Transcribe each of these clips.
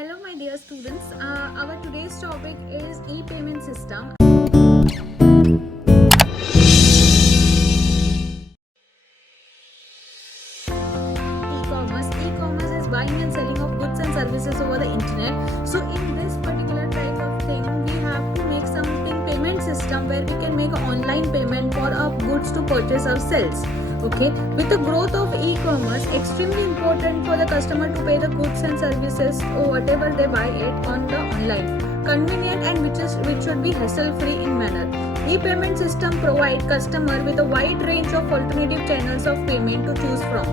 Hello, my dear students. Our today's topic is e-payment system. E-commerce. E-commerce is buying and selling of goods and services over the internet. So, in this particular type of thing, we have to make something payment system where we can make an online payment for our goods to purchase ourselves. Okay, with the growth of e-commerce, extremely important for the customer to pay the goods and services or whatever they buy it on the online, convenient and which should be hassle-free in manner. E-payment system provide customer with a wide range of alternative channels of payment to choose from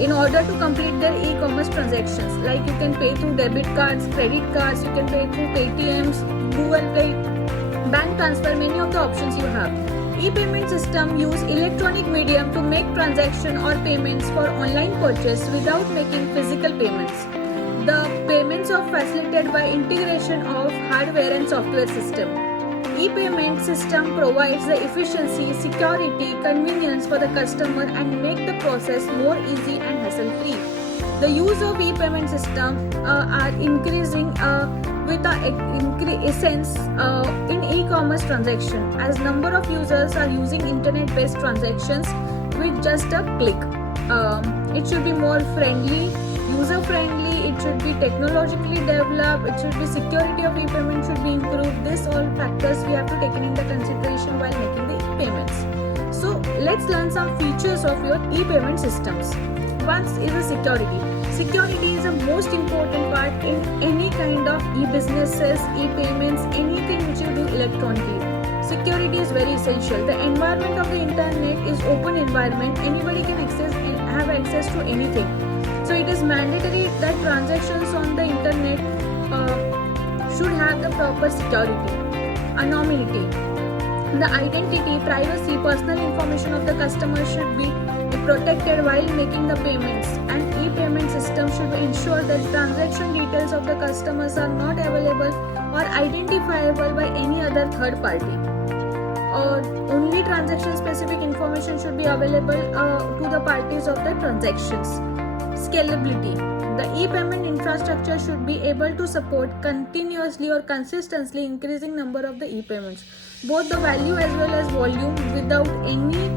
in order to complete their e-commerce transactions. Like you can pay through debit cards, credit cards, you can pay through Paytms, Google Pay, bank transfer, many of the options you have. E-payment system use electronic medium to make transaction or payments for online purchase without making physical payments. The payments are facilitated by integration of hardware and software system. E-payment system provides the efficiency, security, convenience for the customer and make the process more easy and hassle-free. The use of e-payment system are increasing with the essence in e-commerce transaction as number of users are using internet-based transactions with just a click. It should be more friendly, user-friendly, it should be technologically developed, it should be security of e-payment should be improved. This all factors we have to take into consideration while making the e-payments. So let's learn some features of your e-payment systems. One is the security. Security is the most important part in any kind of e-businesses, e-payments, anything which you do electronically. Security is very essential. The environment of the internet is open environment. Anybody can have access to anything. So it is mandatory that transactions on the internet should have the proper security, anonymity. The identity, privacy, personal information of the customer should be protected while making the payments, and e-payment system should ensure that transaction details of the customers are not available or identifiable by any other third party, or only transaction specific information should be available to the parties of the transactions. Scalability. The e-payment infrastructure should be able to support continuously or consistently increasing number of the e-payments, both the value as well as volume, without any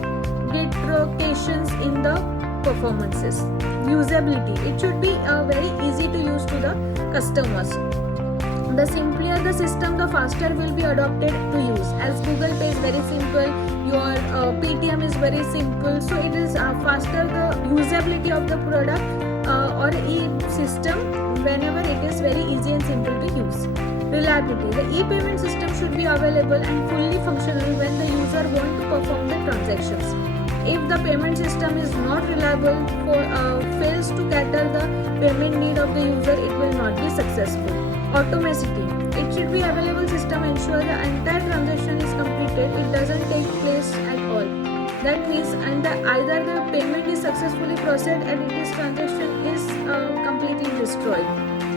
detractions in the performances. Usability. It should be very easy to use to the customers. The simpler the system, the faster will be adopted to use. As Google Pay is very simple, your Paytm is very simple, so it is faster the usability of the product or e-system whenever it is very easy and simple to use. Reliability. The e-payment system should be available and fully functional when the user want to perform the transactions. If the payment system is not reliable or fails to cater the payment need of the user, it will not be successful. Automaticity. It should be available system ensure the entire transaction is completed. It doesn't take place at all. That means either the payment is successfully processed and its transaction is completely destroyed.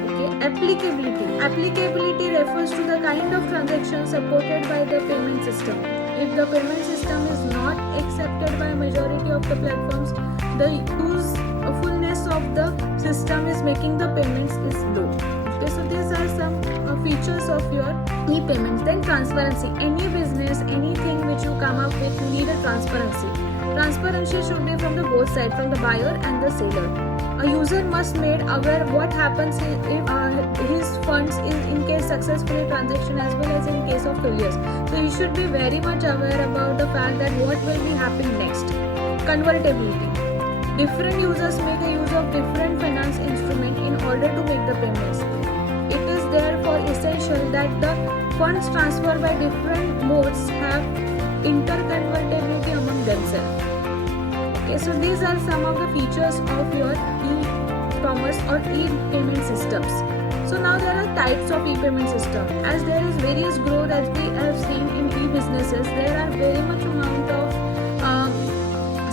Okay. Applicability. Applicability refers to the kind of transaction supported by the payment system. If the payment system is not accepted by a majority of the platforms, the usefulness of the system is making the payments is low. Okay, so these are some features of your e-payments. Then transparency. Any business, anything which you come up with, you need a transparency. Transparency should be from the both sides, from the buyer and the seller. A user must made aware what happens if his funds is in case successfully transaction as well as in case of failures. So you should be very much aware about the fact that what will be happening next. Convertibility. Different users make a use of different finance instrument in order to make the payments. It is therefore essential that the funds transferred by different modes have interconvertibility among themselves. Okay, so these are some of the features of your e-commerce or e-payment systems. So now there are types of e-payment system. As there is various growth as we have seen in e-businesses, there are very much amount of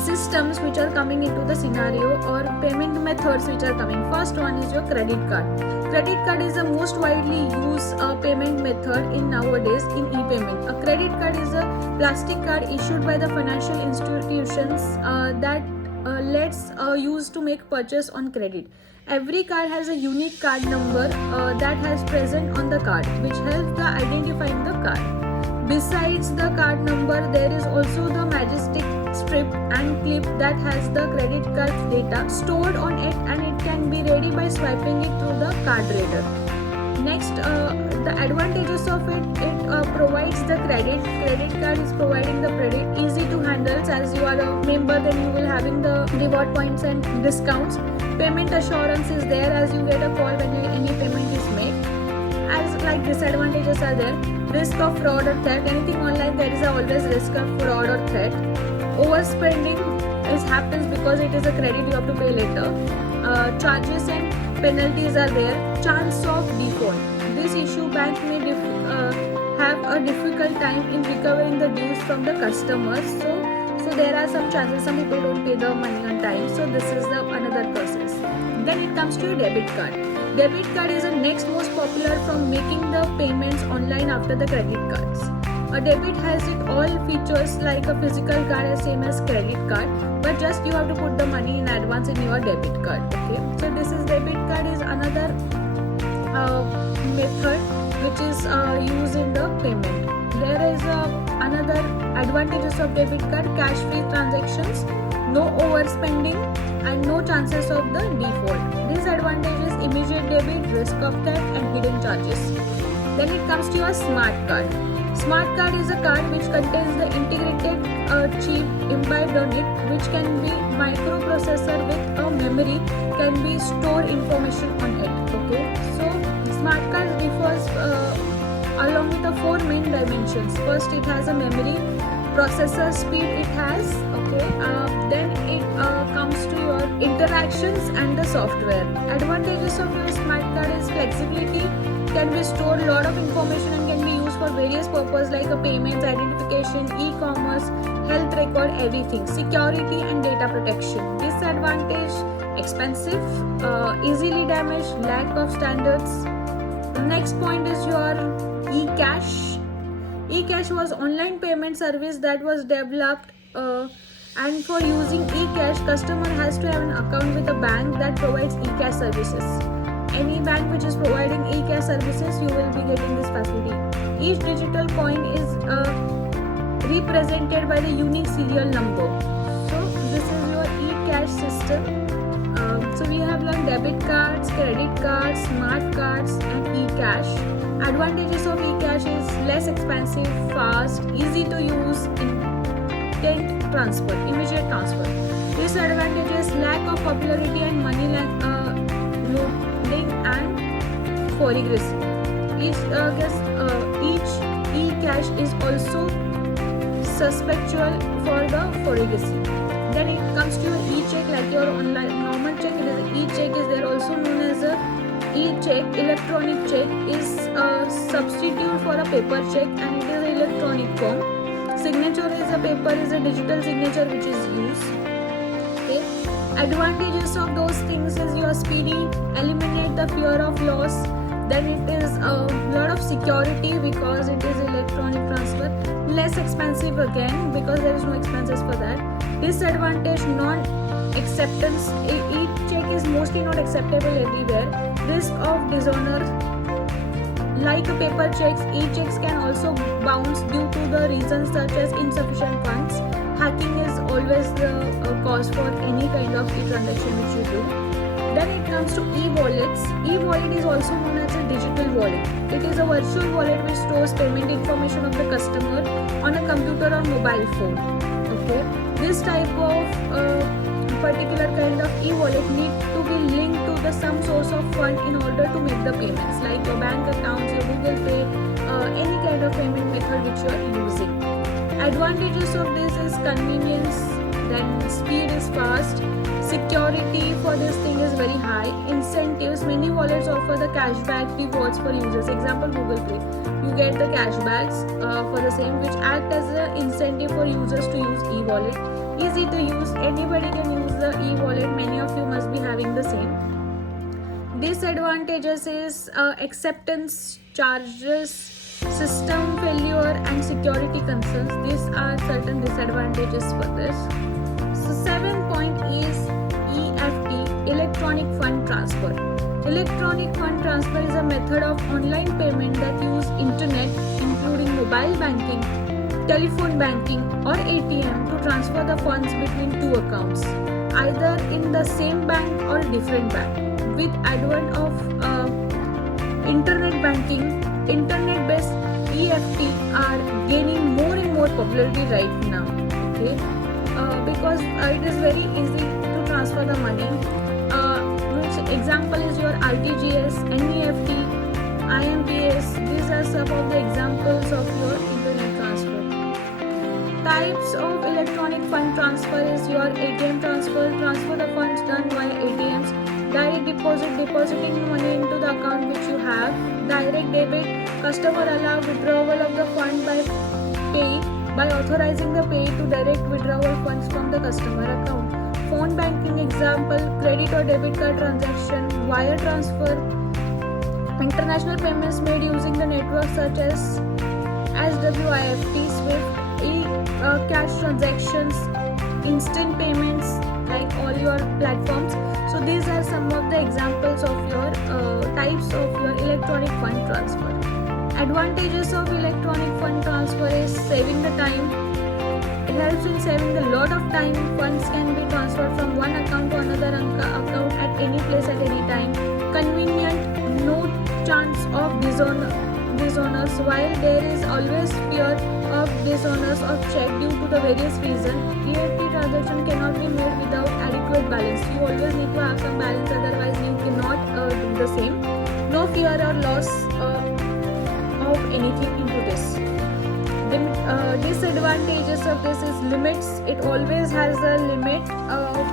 systems which are coming into the scenario or payment methods which are coming. First one is your credit card. Credit card is the most widely used payment method in nowadays in e-payment. A credit card is a plastic card issued by the financial institutions that lets use to make purchase on credit. every card has a unique card number that has present on the card, which helps the identifying the card. Besides the card number, there is also the majestic strip and clip that has the credit card data stored on it, and it can be ready by swiping it through the card reader. Next, the advantages of it provides the credit card is providing the credit, easy to handle. As you are a member, then you will having the reward points and discounts. Payment assurance is there, as you get a call when any payment is made. As like disadvantages are there, risk of fraud or theft. Anything online, there is always risk of fraud or theft. Overspending happens because it is a credit, you have to pay later. Charges and penalties are there. Chance of default. This issue bank may have a difficult time in recovering the dues from the customers. So there are some chances. Some people don't pay the money on time. So this is another process. Then it comes to your debit card. Debit card is the next most popular from making the payments online after the credit cards. A debit has all features like a physical card, same as credit card, but just you have to put the money in advance in your debit card. Okay, so this is debit card is another method which is used in the payment. There is another advantages of debit card: cash-free transactions, no overspending, and no chances of the default. Disadvantages: immediate debit, risk of theft, and hidden charges. Then it comes to your smart card. Smart card is a card which contains the integrated chip imbibed on it, which can be microprocessor with a memory, can be stored information on it. Okay, so smart card differs along with the 4 main dimensions. First, it has a memory, processor speed it has. Okay, then it comes to your interactions and the software. Advantages of your smart card is flexibility, can be stored a lot of information and can be used for various purposes like payments, identification, e-commerce, health record, everything. Security and data protection. Disadvantage: expensive, easily damaged, lack of standards. The next point is your eCash. eCash was online payment service that was developed and for using eCash, customer has to have an account with a bank that provides eCash services. Any bank which is providing eCash services, you will be getting this facility. Each digital coin is represented by the unique serial number. So this is your eCash system. So we have learned debit cards, credit cards, smart cards, and eCash. Advantages of eCash is less expensive, fast, easy to use, instant transfer, immediate transfer. Disadvantages: lack of popularity and money loading and forgery. Each eCash is also suspectual for the forgery. Then it comes to your e-check, like your online normal check. It is e-check is there, also known as a e-check. Electronic check is a substitute for a paper check, and it is an electronic form. Signature is a paper, is a digital signature which is used. Okay. Advantages of those things is your speedy, eliminate the fear of loss. Then it is a lot of security because it is electronic transfer. Less expensive again because there is no expenses for that. Disadvantage: non-acceptance. E-check is mostly not acceptable everywhere. Risk of dishonor. Like paper checks, e-checks can also bounce due to the reasons such as insufficient funds. Hacking is always the cause for any kind of e-transaction which you do. Then it comes to e-wallets. E-wallet is also known as a digital wallet. It is a virtual wallet which stores payment information of the customer on a computer or mobile phone. Okay, this type of particular kind of e-wallet need to be linked to some source of fund in order to make the payments, like your bank accounts, your Google Pay, any kind of payment method which you are using. Advantages of this is convenience, then speed is fast, security for this thing is very high. Incentives: many wallets offer the cashback rewards for users. Example, Google Pay, you get the cashbacks for the same, which act as an incentive for users to use e-wallet. Easy to use, anybody can use the e-wallet. Many of you must be having the same. Disadvantages is acceptance charges, system failure, and security concerns. These are certain disadvantages for this. So 7th point is EFT, electronic fund transfer. Electronic fund transfer is a method of online payment that use internet, including mobile banking, telephone banking or ATM to transfer the funds between two accounts, either in the same bank or different bank. With advent of internet banking, internet-based EFT are gaining more and more popularity right now. Okay, because it is very easy to transfer the money. Which example is your RTGS, NEFT, IMPS. These are some of the examples of your internet transfer. Types of electronic fund transfer is your ATM transfer the funds done via ATMs, direct deposit, depositing money into the account which you have, direct debit, customer allow withdrawal of the fund by authorizing the pay to direct withdrawal funds from the customer account. Phone banking example, credit or debit card transaction, wire transfer, international payments made using the network such as SWIFT, SWIFT, cash transactions, instant payments like all your platforms. So these are some of the examples of your types of your electronic fund transfer. Advantages of electronic fund transfer is saving the time. It helps in saving a lot of time. Funds can be transferred from one account to another account at any place at any time. Convenient, no chance of dishonors. While there is always fear of dishonors of check due to the various reasons, EFT transaction cannot be made without adequate balance. You always need to have some balance, otherwise you cannot do the same. No fear or loss of anything into this. Disadvantages of this is limits. It always has a limit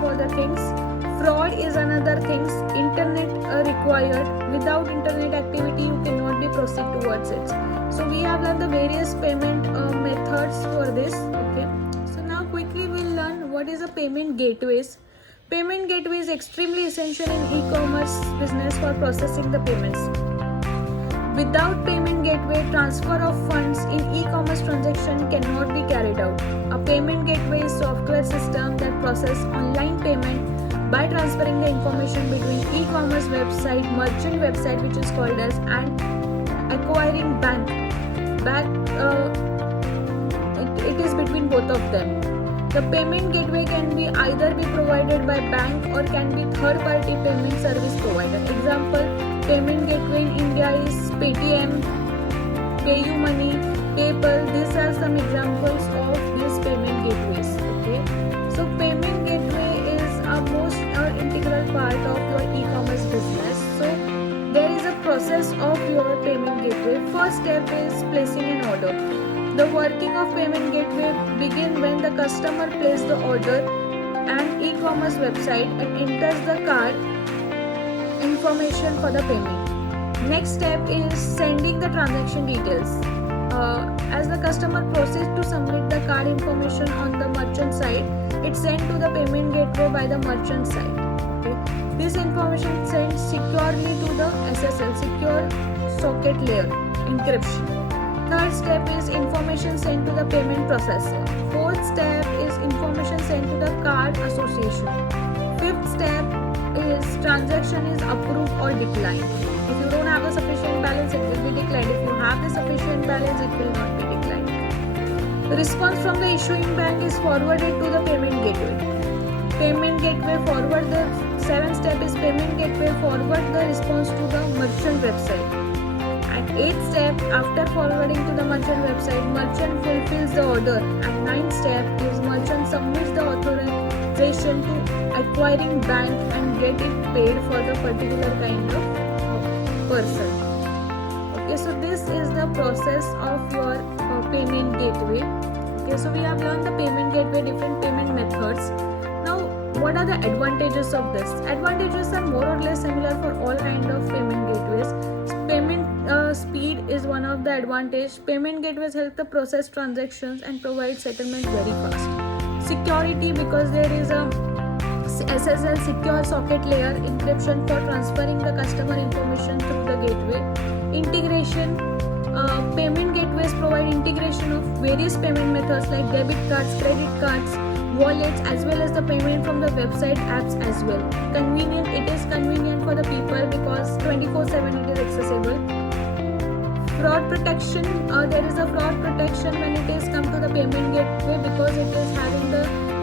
for the things. Fraud is another thing. Internet required. Without internet activity, you cannot be proceed towards it. So we have learned the various payment methods for this. Okay. So now quickly we'll learn what is a payment gateways. Payment gateway is extremely essential in e-commerce business for processing the payments. Without payment gateway, transfer of funds in e-commerce transaction cannot be carried out. A payment gateway is software system that process online payment by transferring the information between e-commerce website, merchant website which is called as, and acquiring bank. It is between both of them. The payment gateway can be either be provided by bank or can be third-party payment service provider. Example, payment gateway in India is Paytm, PayUmoney, PayPal. These are some examples of these payment gateways. Okay, so payment gateway is a most integral part of your e-commerce business. So there is a process of your payment gateway. First step is placing an order. The working of payment gateway begin when the customer places the order and e-commerce website and enters the card information for the payment. Next step is sending the transaction details. As the customer proceeds to submit the card information on the merchant side, it's sent to the payment gateway by the merchant side. Okay. This information is sent securely to the SSL, secure socket layer, encryption. Third step is information sent to the payment processor. Fourth step is information sent to the card association. Fifth step is transaction is approved or declined. If you don't have the sufficient balance, it will be declined. If you have the sufficient balance, it will not be declined. The response from the issuing bank is forwarded to the payment gateway. Payment gateway forward the seventh step is payment gateway forward the response to the merchant website. At 8th step, after forwarding to the merchant website, merchant fulfills the order. And 9th step is merchant submits the authorization to acquiring bank and get it paid for the particular kind of person. Okay, so this is the process of your payment gateway. Okay, so we have learned the payment gateway, different payment methods. Now, what are the advantages of this? Advantages are more or less similar for all kind of payment gateways. Payment speed is one of the advantage. Payment gateways help the process transactions and provide settlement very fast. Security, because there is a SSL secure socket layer encryption for transferring the customer information through the gateway. Integration, payment gateways provide integration of various payment methods like debit cards, credit cards, wallets, as well as the payment from the website apps as well. Convenient, it is convenient for the people because 24/7 it is accessible. Fraud protection, there is a fraud protection when it is come to the payment gateway because it is having the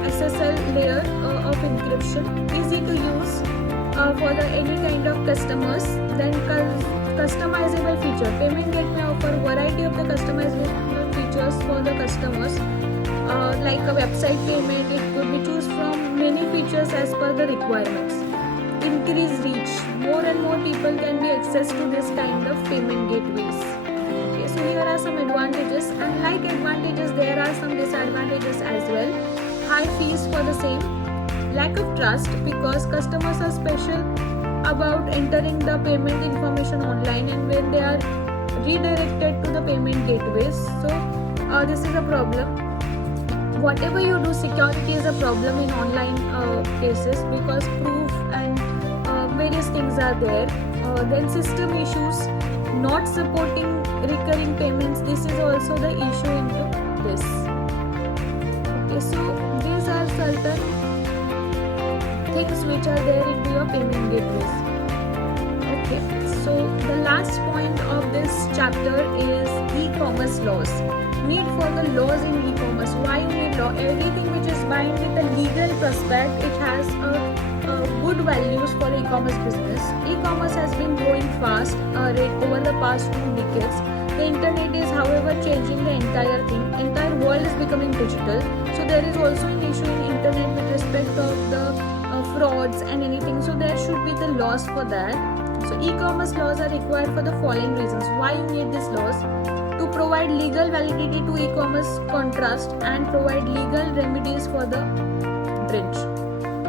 SSL layer of encryption, easy to use for the any kind of customers. Then customizable feature, payment gateway offer variety of the customizable features for the customers, like a website payment. It could be choose from many features as per the requirements. Increase reach, more and more people can be access to this kind of payment gateways. Okay, so here are some advantages, and like advantages there are some disadvantages as well. High fees for the same, lack of trust because customers are special about entering the payment information online, and when they are redirected to the payment gateways, so this is a problem. Whatever you do, security is a problem in online cases because proof and various things are there. Then system issues, not supporting recurring payments, this is also the issue into this. Okay, so these are certain things which are there into your payment gateways. Okay, so the last point of this chapter is e-commerce laws. Need for the laws in e-commerce. Why you need law? Everything which is bound with a legal prospect, it has a good values for the e-commerce business. E-commerce has been growing fast over the past 2 decades. The internet is, however, changing the entire thing. Entire world is becoming digital. So there is also an issue in internet with respect of the frauds and anything. So there should be the laws for that. So e-commerce laws are required for the following reasons. Why you need these laws? To provide legal validity to e-commerce contract and provide legal remedies for the breach.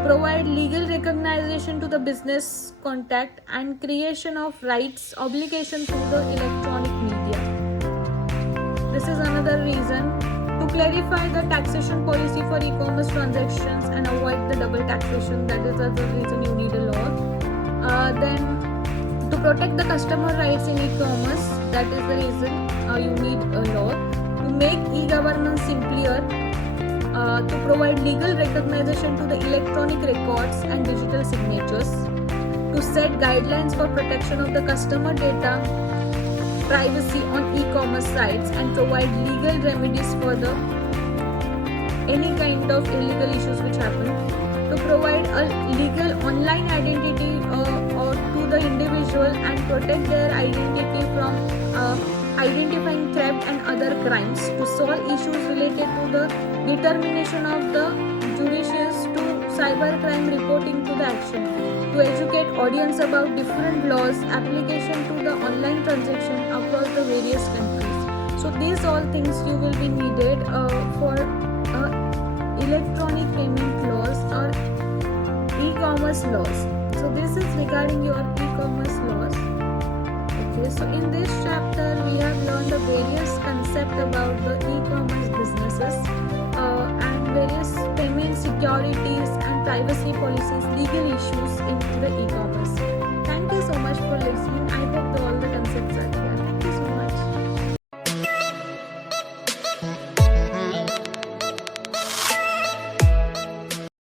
Provide legal recognition to the business contact and creation of rights obligation through the electronic media. This is another reason. To clarify the taxation policy for e-commerce transactions and avoid the double taxation, that is the reason you need a law. Then to protect the customer rights in e-commerce, that is the reason you need a law. To make e-governance simpler, to provide legal recognition to the electronic records and digital signatures, to set guidelines for protection of the customer data privacy on e-commerce sites and provide legal remedies for the any kind of illegal issues which happen, to provide a legal online identity or to the individual and protect their identity from identifying theft and other crimes, to solve issues related to the determination of the judicious, to cybercrime reporting to the action, to educate audience about different laws application to the online transaction across the various countries. So these all things you will be needed for electronic payment laws or e-commerce laws. So this is regarding your e-commerce laws. Okay, so in this chapter we have learned the various concepts about the e-commerce businesses and various payment securities and privacy policies